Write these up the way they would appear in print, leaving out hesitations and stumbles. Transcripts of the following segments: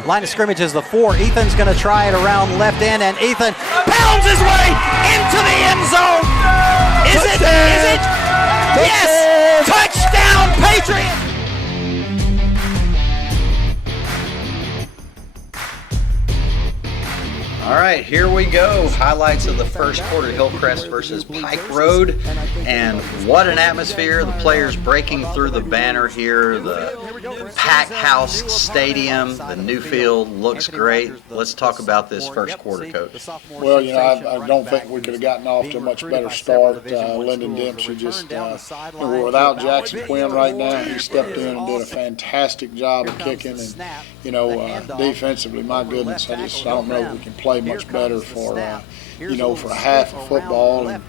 Line of scrimmage is the 4. Ethan's going to try it around left end, and Ethan pounds his way into the end zone. Is it? Is it? Yes! Touchdown, Patriots! All right, here we go. Highlights of the first quarter, Hillcrest versus Pike Road. And what an atmosphere. The players breaking through the banner here. The packed house stadium, the new field looks great. Let's talk about this first quarter, Coach. Well, I don't think we could have gotten off to a much better start. Lyndon Dempsey just, we're without Jackson Quinn right now. He stepped in and did a fantastic job of kicking. And, defensively, my goodness, I don't know if we can play much better for for a half of football, and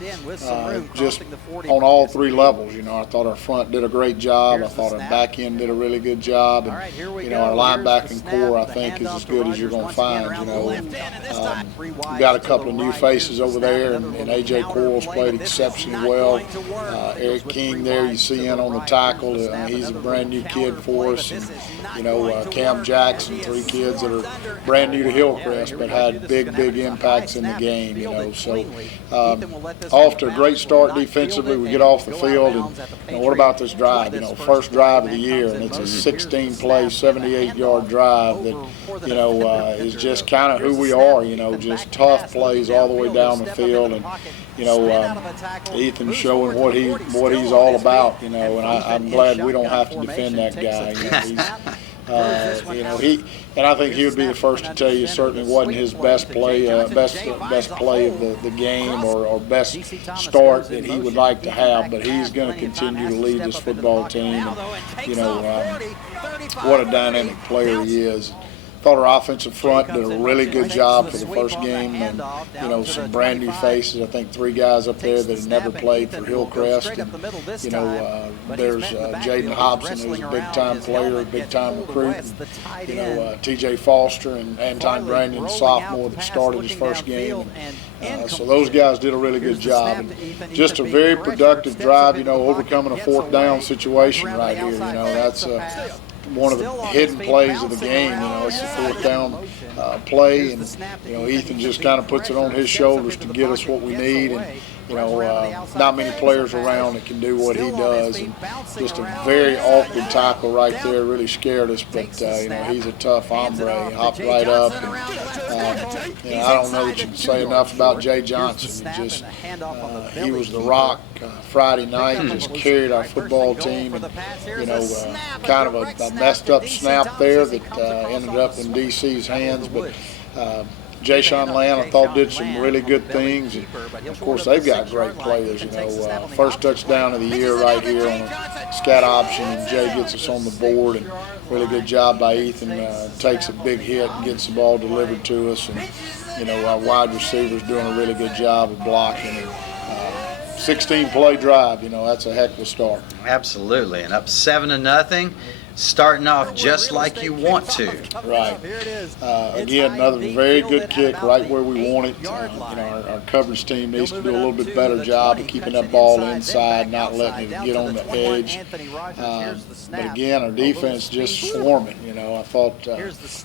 just on all three levels. I thought our front did a great job. I thought our back end did a really good job, and our linebacking core I think is as good as you're going to find. We've got a couple of new faces over there, and AJ Quarles played exceptionally well. Eric King there, you see in on the tackle. He's a brand new kid for us, and Cam Jackson, 3 kids that are brand new to Hillcrest but had big impacts in the game. So off to a great start defensively. We get off the field, and what about this drive? First drive of the year, and it's a 16-play, 78-yard drive that is just kind of who we are. Just tough plays all the way down the field, and Ethan's showing what he's all about. And I'm glad we don't have to defend that guy. And I think he would be the first to tell you certainly wasn't his best play, best play of the game or best start that he would like to have. But he's going to continue to lead this football team. And, what a dynamic player he is. Thought our offensive front did a really good job for the first game, and some brand new faces. I think 3 guys up there that have never played for Hillcrest, and there's Jaden Hobson, who's a big-time player, a big-time recruit, and T.J. Foster and Anton Brandon, sophomore, that started his first game. And, so those guys did a really good job, and just a very productive drive. Overcoming a 4th down situation right here. That's one of the hidden plays of the game. It's a 4th down play, and Ethan just kind of puts it on his shoulders to get us what we need. And not many players around that can do what he does, and just a very awkward tackle right there. Really scared us, but he's a tough hombre. He hopped right up, and I don't know that you can say enough about Jay Johnson. He was the rock Friday night. Just carried our football team, and kind of a messed up snap there that ended up in DC's hands, but. Jay-Sean Land, I thought, did some really good things. And of course, they've got great players. First touchdown of the year right here on a scat option, and Jay gets us on the board. And really good job by Ethan. Takes a big hit and gets the ball delivered to us. And our wide receivers doing a really good job of blocking. And 16-play drive. That's a heck of a start. Absolutely, and up 7-0. Starting off just like you want to. Right. Again, another very good kick right where we want it. Our coverage team needs to do a little bit better job of keeping that ball inside, not letting it get on the edge. But again, our defense just swarming. I thought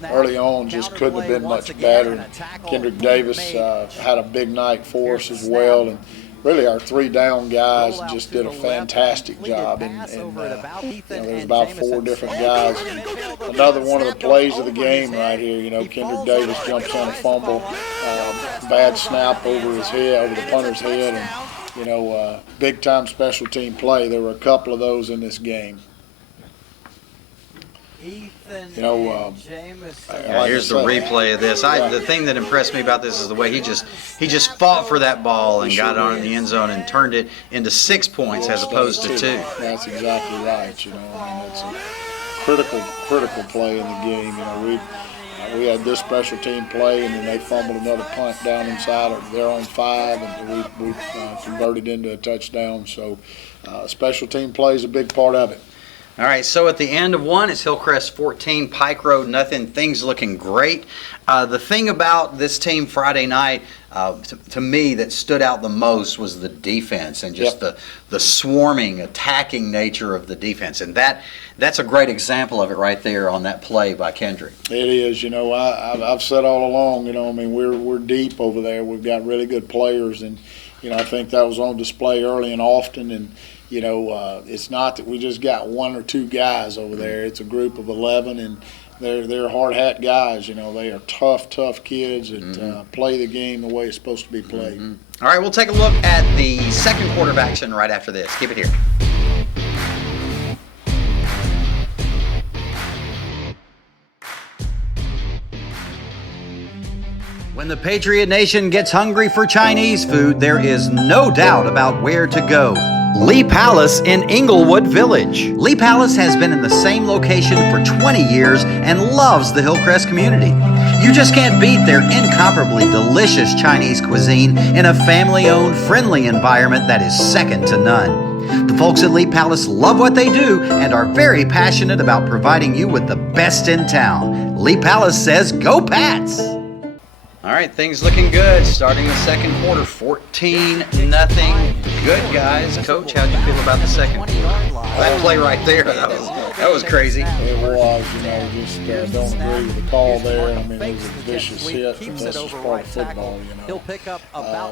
early on just couldn't have been much better. Kendrick Davis had a big night for us as well. And really, our 3 down guys just did a fantastic job, and there's about 4 different guys. Another one of the plays of the game right here. Kendrick Davis jumps on a fumble, bad snap over his head, over the punter's head, and big time special team play. There were a couple of those in this game. Here's the replay of this. The thing that impressed me about this is the way he just fought for that ball and got on in the end zone and turned it into 6 points as opposed to 2. That's exactly right. It's a critical play in the game. We had this special team play, and then they fumbled another punt down inside of their own 5, and we converted into a touchdown. So special team play is a big part of it. All right, so at the end of one, it's Hillcrest 14, Pike Road nothing. Things looking great. The thing about this team Friday night, to me, that stood out the most was the defense and just the swarming, attacking nature of the defense. And that's a great example of it right there on that play by Kendrick. It is. You know, I've said all along, you know, I mean, we're deep over there. We've got really good players, and, you know, I think that was on display early and often. And, you know, it's not that we just got one or two guys over there. It's a group of 11, and they're hard hat guys. You know, they are tough kids that play the game the way it's supposed to be played. All right, we'll take a look at the second quarter of action right after this. Keep it here. When the Patriot Nation gets hungry for Chinese food, there is no doubt about where to go. Lee Palace in Inglewood Village. Lee Palace has been in the same location for 20 years and loves the Hillcrest community. You just can't beat their incomparably delicious Chinese cuisine in a family-owned, friendly environment that is second to none. The folks at Lee Palace love what they do and are very passionate about providing you with the best in town. Lee Palace says, "Go Pats!" All right, things looking good. Starting the second quarter, 14-0. Good, guys. Coach, how'd you feel about the second quarter? That play right there, that was crazy. It was, you know, just don't agree with the call there. I mean, it was a vicious hit, but this is part of football, you know.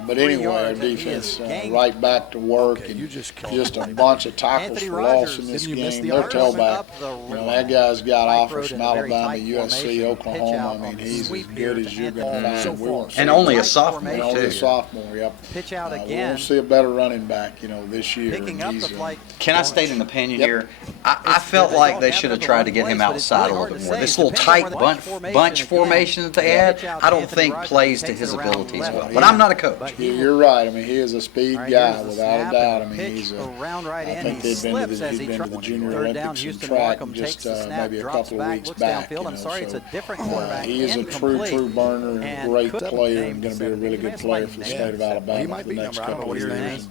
But anyway, our defense right back to work, and just a bunch of tackles for loss in this game. Their tailback, you know, that guy's got offers from Alabama, USC, Oklahoma. I mean, he's as good as you're going to find. And only a sophomore, too. Only a sophomore, yep. We won't see a better running back, you know, this year. Can I state an opinion here? I felt like they should have tried to get him outside a little bit more. This little tight bunch formation that they had, I don't think plays to his abilities well. But I'm not a coach. You're right. I mean, he is a speed guy, without a doubt. I mean, I think he'd been to the Junior Olympics in track just maybe a couple of weeks back. You know, so he is a true burner and a great player, and going to be a really good player for the state of Alabama for the next couple of years.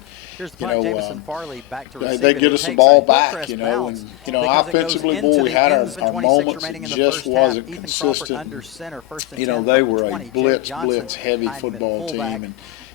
You know, they get us the ball back, you know, and, you know, offensively, boy, we had our moments. It just wasn't consistent. You know, they were a blitz heavy football team, and,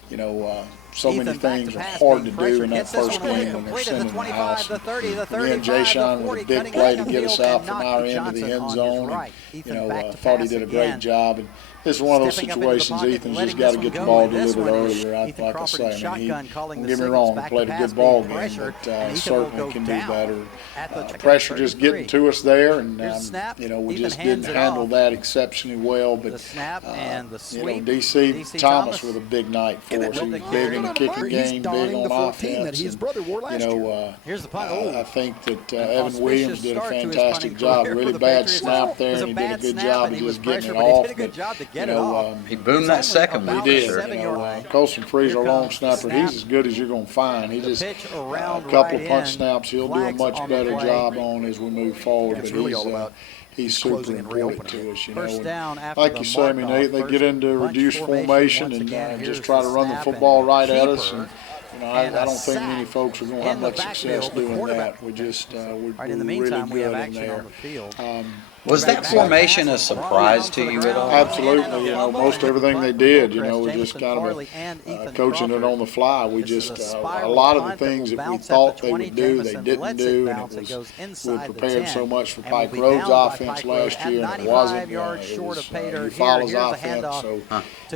you know, so many things are hard to do in that first game when they're sending the house. Again, Jay-Sean with a big play to get us out from our end of the end zone. And, you know, thought he did a great job. And this is one of those situations Ethan's just got to get the ball delivered earlier. Like I say, I mean, don't get me wrong, he played a good ball game, but certainly can do better. Pressure just getting to us there, and, you know, we just didn't handle that exceptionally well. But, you know, D.C. Thomas with a big night for us. He was big in the kicking game, big on offense. And, you know, I think that Evan Williams did a fantastic job. Really bad snap there, and he did a good job of just getting it off. But, you know, he boomed that second one. He did. You know, Colson Freeze, our long snapper, he's as good as you're going to find. He just a couple of punch snaps he'll do a much better job on as we move forward. But he's super important to us, you know. And like you say, I mean, they get into reduced formation and just try to run the football right at us. And, you know, I don't think many folks are going to have much success doing that. We just we're really good in there. Was that formation a surprise to you at all? Absolutely. You know, most everything they did, you know, was just kind of coaching it on the fly. We just, a lot of the things that we thought they would do, they didn't do, and it was, we prepared so much for Pike Road's offense last year, and it wasn't. It was Eufaula's offense. So,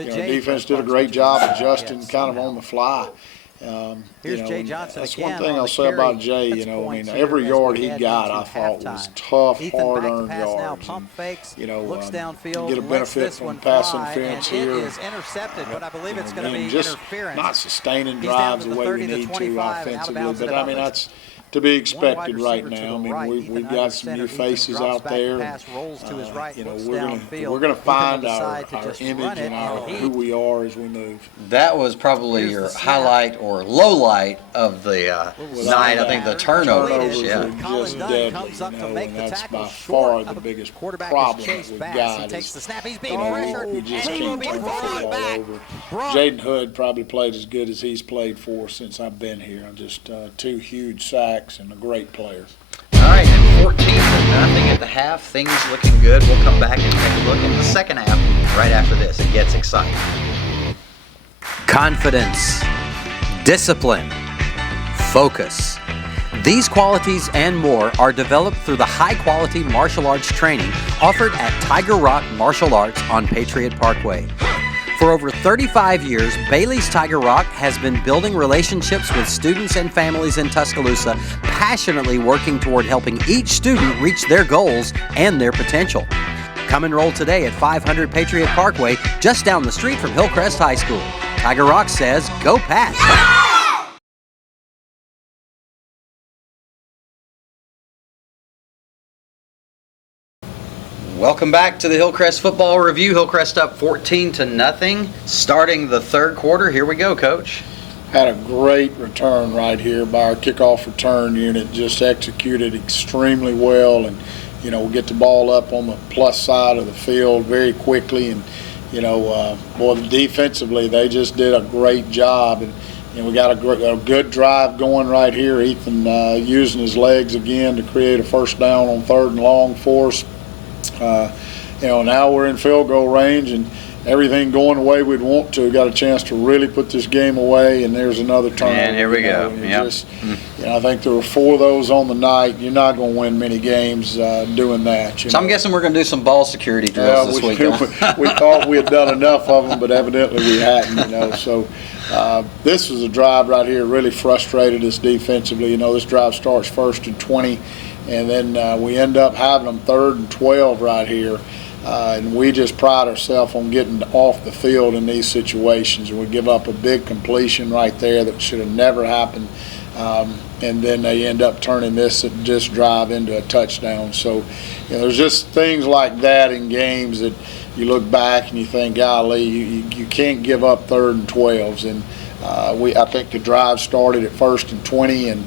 you know, defense did a great job adjusting kind of on the fly. You know, that's one thing I'll say about Jay. You know, I mean, every yard he got, I thought was tough, hard-earned yards. And, you know, get a benefit from pass interference here. And just not sustaining drives the way we need to offensively. But I mean, that's to be expected right now. I mean, we've got some new faces out there. And, you know, we're gonna find our image and who we are as we move. That was probably your highlight or low light of the night. I think the turnovers. Yeah, just deadly. You know, and that's by far the biggest problem that we've got. Is, you know, we just can't turn the football over. Jaden Hood probably played as good as he's played for since I've been here. Just two huge sacks and a great player. All right, and at the half, things looking good. We'll come back and take a look at the second half right after this. It gets exciting. Confidence, discipline, focus. These qualities and more are developed through the high-quality martial arts training offered at Tiger Rock Martial Arts on Patriot Parkway. For over 35 years, Bailey's Tiger Rock has been building relationships with students and families in Tuscaloosa, passionately working toward helping each student reach their goals and their potential. Come enroll today at 500 Patriot Parkway, just down the street from Hillcrest High School. Tiger Rock says, go Pats! Welcome back to the Hillcrest Football Review. Hillcrest up 14-0, starting the third quarter. Here we go, Coach. Had a great return right here by our kickoff return unit. Just executed extremely well, and we get the ball up on the plus side of the field very quickly. And defensively they just did a great job. And we got a good drive going right here. Ethan using his legs again to create a first down on 3rd and long for us. Now we're in field goal range and everything going the way we'd want to. Got a chance to really put this game away, and there's another turnover. And here we go. Yep. I think there were 4 of those on the night. You're not going to win many games doing that. So I'm guessing we're going to do some ball security drills this week. We thought we had done enough of them, but evidently we hadn't. So this was a drive right here. Really frustrated us defensively. This drive starts 1st and 20. And then we end up having them 3rd and 12 right here. And we just pride ourselves on getting off the field in these situations. And we give up a big completion right there that should have never happened. And then they end up turning this drive into a touchdown. So there's just things like that in games that you look back and you think, golly, you can't give up 3rd and 12s. And I think the drive started at 1st and 20, and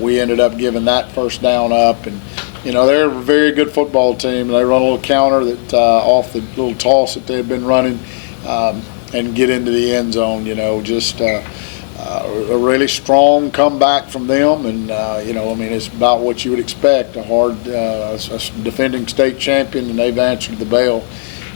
we ended up giving that first down up. And they're a very good football team. They run a little counter that off the little toss that they've been running and get into the end zone. Just a really strong comeback from them. And it's about what you would expect. A defending state champion, and they've answered the bell.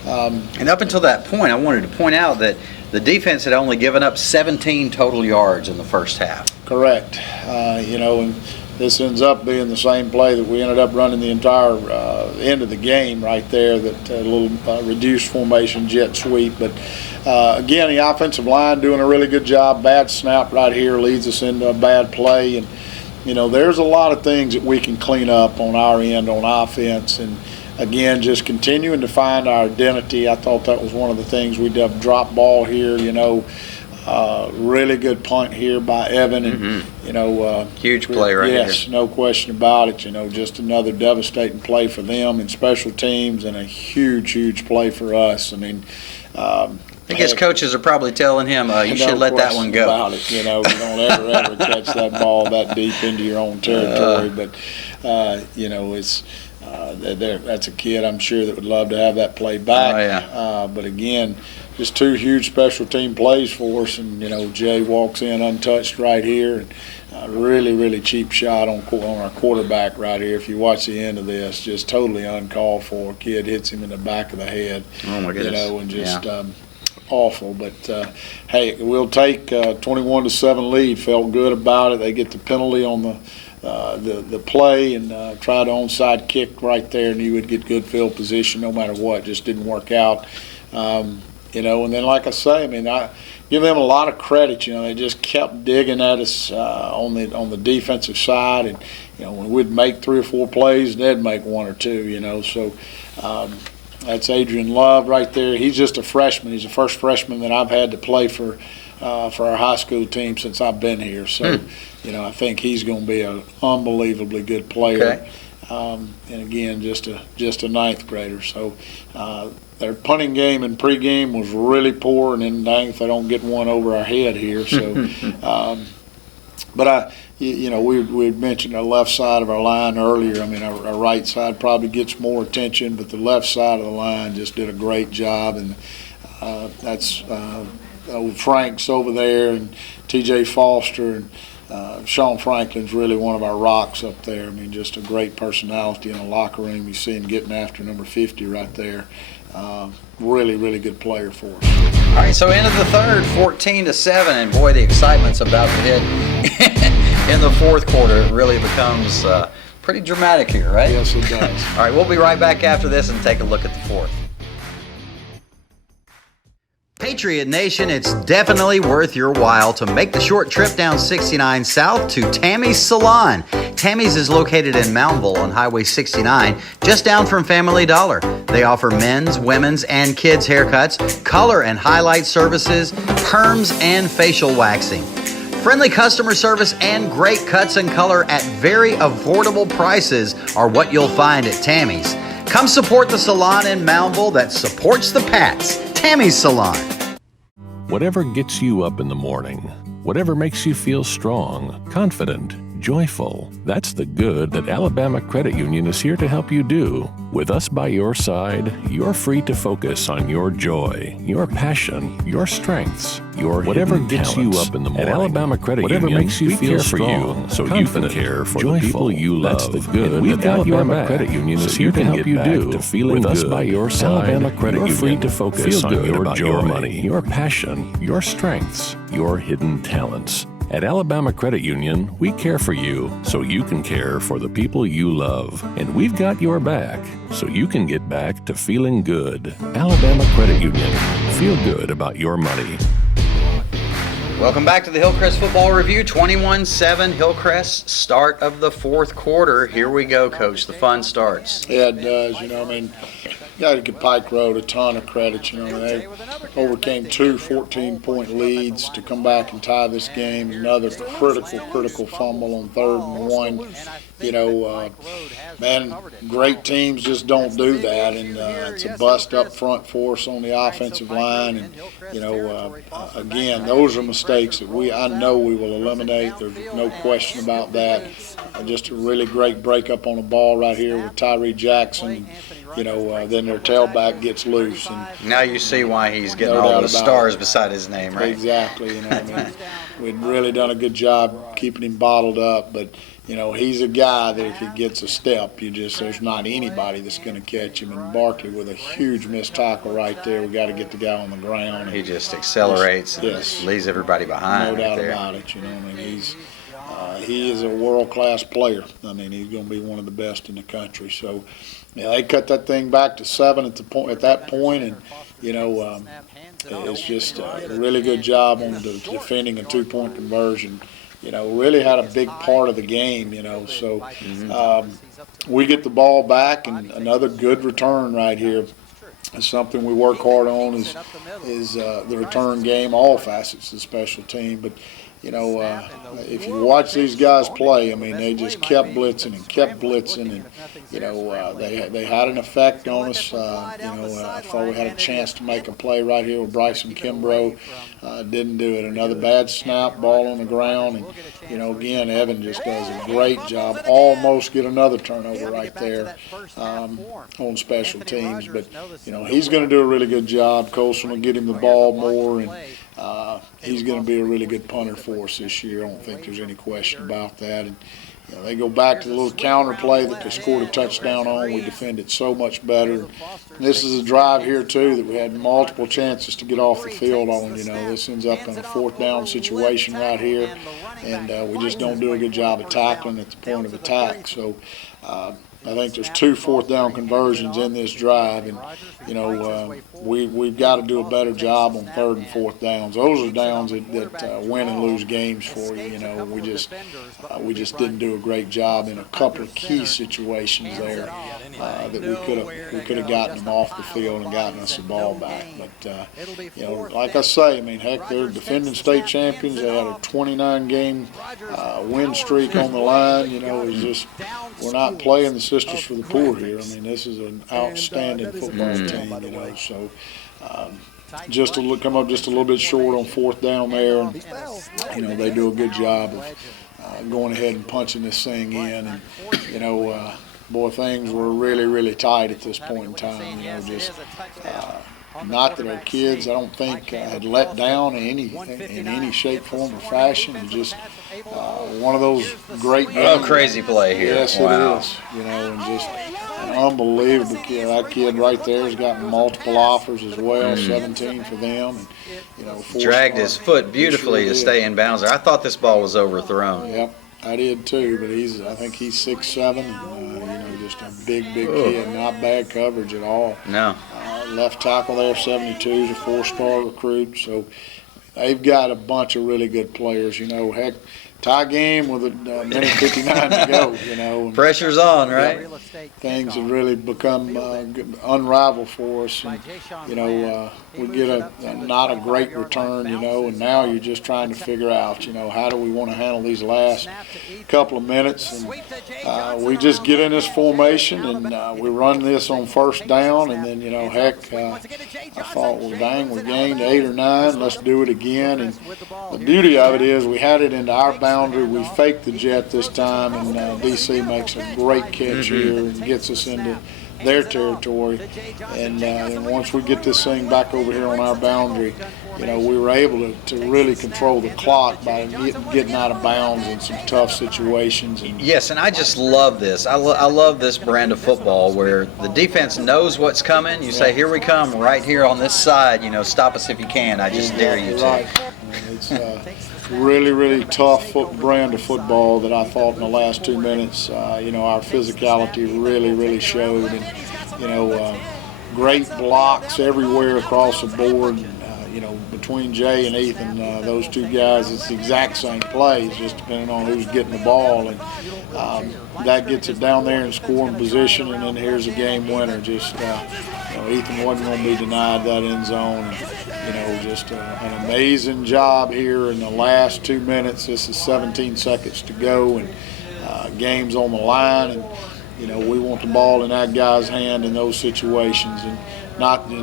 And up until that point, I wanted to point out that the defense had only given up 17 total yards in the first half. Correct. And this ends up being the same play that we ended up running the entire end of the game right there, that little reduced formation jet sweep. But again, the offensive line doing a really good job. Bad snap right here leads us into a bad play. And, there's a lot of things that we can clean up on our end on offense. And again, just continuing to find our identity. I thought that was one of the things we did. Drop ball here, really good punt here by Evan, and huge play right here. Yes, no question about it. Just another devastating play for them in special teams, and a huge play for us. I guess coaches are probably telling him, you should let that one go. About it. You don't ever catch that ball that deep into your own territory. But it's. That's a kid, I'm sure, that would love to have that play back. Oh, yeah. But again, just 2 huge special team plays for us, and Jay walks in untouched right here, and really cheap shot on our quarterback right here. If you watch the end of this, just totally uncalled for. Kid hits him in the back of the head. Oh my goodness. And just awful. But hey, we'll take 21-7 lead. Felt good about it. They get the penalty on the play, and tried an onside kick right there, and you would get good field position no matter what. Just didn't work out. And then like I say, I give them a lot of credit. They just kept digging at us on the defensive side, and when we'd make 3 or 4 plays, they'd make 1 or 2. So that's Adrian Love right there. He's just a freshman. He's the first freshman that I've had to play for our high school team since I've been here. So I think he's going to be an unbelievably good player. Okay. And again, just a 9th grader. So their punting game and pregame was really poor, and then dang if they don't get one over our head here. So, but we had mentioned our left side of our line earlier. Our right side probably gets more attention, but the left side of the line just did a great job, and that's Frank's over there, and T.J. Foster, and Sean Franklin's really one of our rocks up there. I mean, just a great personality in the locker room. You see him getting after number 50 right there. Really, really good player for us. All right, so into the third, 14-7, and boy, the excitement's about to hit in the fourth quarter. It really becomes pretty dramatic here, right? Yes, it does. All right, we'll be right back after this and take a look at the fourth. Patriot Nation, it's definitely worth your while to make the short trip down 69 South to Tammy's Salon. Tammy's is located in Moundville on Highway 69, just down from Family Dollar. They offer men's, women's, and kids' haircuts, color and highlight services, perms, and facial waxing. Friendly customer service and great cuts and color at very affordable prices are what you'll find at Tammy's. Come support the salon in Moundville that supports the Pats. Tammy's Salon. Whatever gets you up in the morning, whatever makes you feel strong, confident, joyful, that's the good that Alabama Credit Union is here to help you do. With us by your side, you're free to focus on your joy, your passion, your strengths, your whatever gets talents. You up in the morning. At Alabama Credit whatever Union, makes you feel strong, so you can care for the people you love. That's the good and we've got Alabama your back, Credit Union is so here you to can help get you back do. to feeling With us good. by your side, Alabama Credit you're Union, free to focus feel on good your about joy, your money, your passion, your strengths, your hidden talents. At Alabama Credit Union, we care for you so you can care for the people you love. And we've got your back so you can get back to feeling good. Alabama Credit Union. Feel good about your money. Welcome back to the Hillcrest Football Review. 21-7 Hillcrest, start of the fourth quarter. Here we go, Coach. The fun starts. Yeah, it does. You know, I mean, you got to give Pike Road a ton of credit. You know, they overcame two 14-point leads to come back and tie this game. Another critical fumble on 3rd and 1. You know, man, great teams just don't do that, and it's a bust up front for us on the offensive line. And you know, again, those are mistakes that I know we will eliminate. There's no question about that. Just a really great breakup on the ball right here with Tyree Jackson. You know, then their tailback gets loose. And now you see why he's getting all those stars beside his name, right? Exactly. You know, I mean, we'd really done a good job keeping him bottled up, but you know, he's a guy that if he gets a step, there's not anybody that's going to catch him. And Barkley with a huge missed tackle right there. We got to get the guy on the ground. He just accelerates and leaves everybody behind. No doubt about it. You know, I mean, he is a world-class player. I mean, he's going to be one of the best in the country. So, yeah, they cut that thing back to 7 at that point, and you know, it's just a really good job on defending a 2-point conversion. You know, really had a big part of the game, you know. So we get the ball back, and another good return right here. It's something we work hard on is the return game, all facets of the special team. But, you know, if you watch these guys play, I mean, they just kept blitzing, and you know, they had an effect on us. You know, I thought we had a chance to make a play right here with Bryson Kimbrough. Didn't do it. Another bad snap, ball on the ground, and you know, again, Evan just does a great job. Almost get another turnover right there on special teams, but you know, he's going to do a really good job. Colson will get him the ball more, and he's going to be a really good punter for us this year. I don't think there's any question about that. And you know, they go back to the little counter play that they scored a touchdown on. We defended so much better. And this is a drive here, too, that we had multiple chances to get off the field on. You know, this ends up in a 4th down situation right here, and we just don't do a good job of tackling at the point of attack. So I think there's 2 4th down conversions in this drive, and you know, we've got to do a better job on 3rd and 4th downs. Those are downs that win and lose games for you. You know, we just didn't do a great job in a couple of key situations there that we could have gotten them off the field and gotten us the ball back. But you know, like I say, I mean, heck, they're defending state champions. They had a 29-game win streak on the line. You know, it's just we're not playing the Sisters for the Poor here. I mean, this is an outstanding football team, you know. So just to come up just a little bit short on 4th down there, and you know, they do a good job of going ahead and punching this thing in. And you know, boy, things were really tight at this point in time. You know, just Not that our kids, I don't think, had let down in any shape, form, or fashion. It's just one of those great games. Oh, crazy play here. Yes, wow. it is. And just an unbelievable kid. That kid right there has gotten multiple offers as well, 17 for them. And, Dragged his foot beautifully to stay in bounds there. I thought this ball was overthrown. Yep, I did too, but I think he's 6'7", just a big kid. Not bad coverage at all. No. Left tackle there, 72, is a 4-star recruit. So they've got a bunch of really good players. Heck, tie game with a minute 59 to go. And Pressure's on, right? things have really become unraveled for us. And, we get not a great return, and now you're just trying to figure out, how do we want to handle these last couple of minutes. And we just get in this formation and we run this on first down. And then, heck, I thought, well, dang, we gained 8 or 9. Let's do it again. And the beauty of it is we had it into our boundary. We faked the jet this time, and DC makes a great catch here and gets us into their territory. And once we get this thing back over here on our boundary, we were able to really control the clock by getting out of bounds in some tough situations. Yes, and I just love this. I love this brand of football where the defense knows what's coming. You say, here we come, right here on this side. Stop us if you can. I just dare you to. Right. It's really tough brand of football that I thought in the last 2 minutes, our physicality really showed. And, great blocks everywhere across the board. Between Jay and Ethan, those two guys, it's the exact same plays, just depending on who's getting the ball. And that gets it down there in scoring position, and then here's a game winner. Just, Ethan wasn't going to be denied that end zone. And, just an amazing job here in the last 2 minutes. This is 17 seconds to go, and game's on the line. And, we want the ball in that guy's hand in those situations. And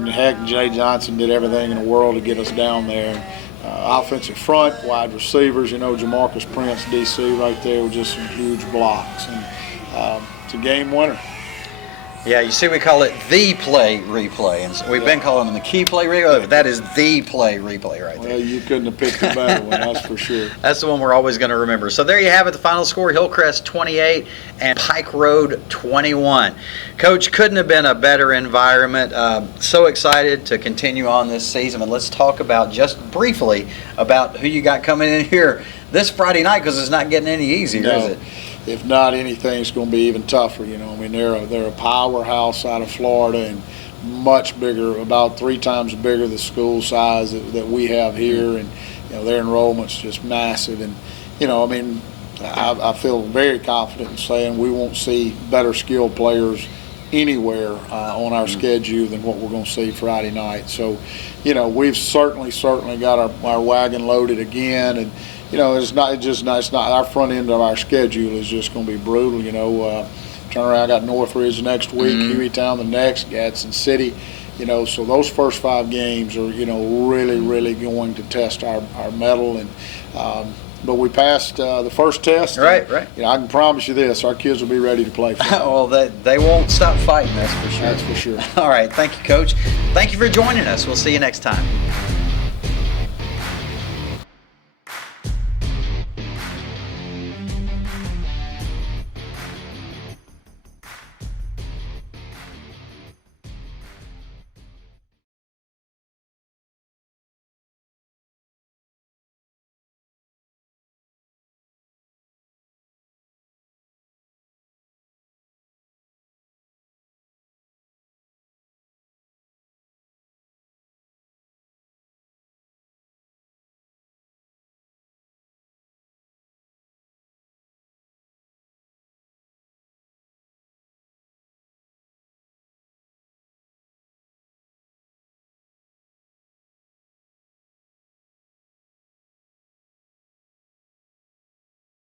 heck, Jay Johnson did everything in the world to get us down there. Offensive front, wide receivers, Jamarcus Prince, DC right there with just some huge blocks. And it's a game winner. Yeah, you see, we call it the play replay, and so we've been calling them the key play replay, but that is the play replay right there. Well, you couldn't have picked a better one, that's for sure. That's the one we're always going to remember. So there you have it, the final score, Hillcrest 28 and Pike Road 21. Coach, couldn't have been a better environment. So excited to continue on this season, and let's talk about, just briefly, about who you got coming in here this Friday night, because it's not getting any easier, is it? If not anything, it's going to be even tougher. They're a powerhouse out of Florida and much bigger, about 3 times bigger the school size that we have here, and their enrollment's just massive. And I feel very confident in saying we won't see better skilled players anywhere on our schedule than what we're going to see Friday night. So, we've certainly got our wagon loaded again, and it's not our front end of our schedule is just going to be brutal. Turn around, got Northridge next week, Hueytown the next, Gadsden City. So those first 5 games are really going to test our mettle. And but we passed the first test. Right. I can promise you this: our kids will be ready to play. Well, they won't stop fighting, that's for sure. That's for sure. All right, thank you, Coach. Thank you for joining us. We'll see you next time.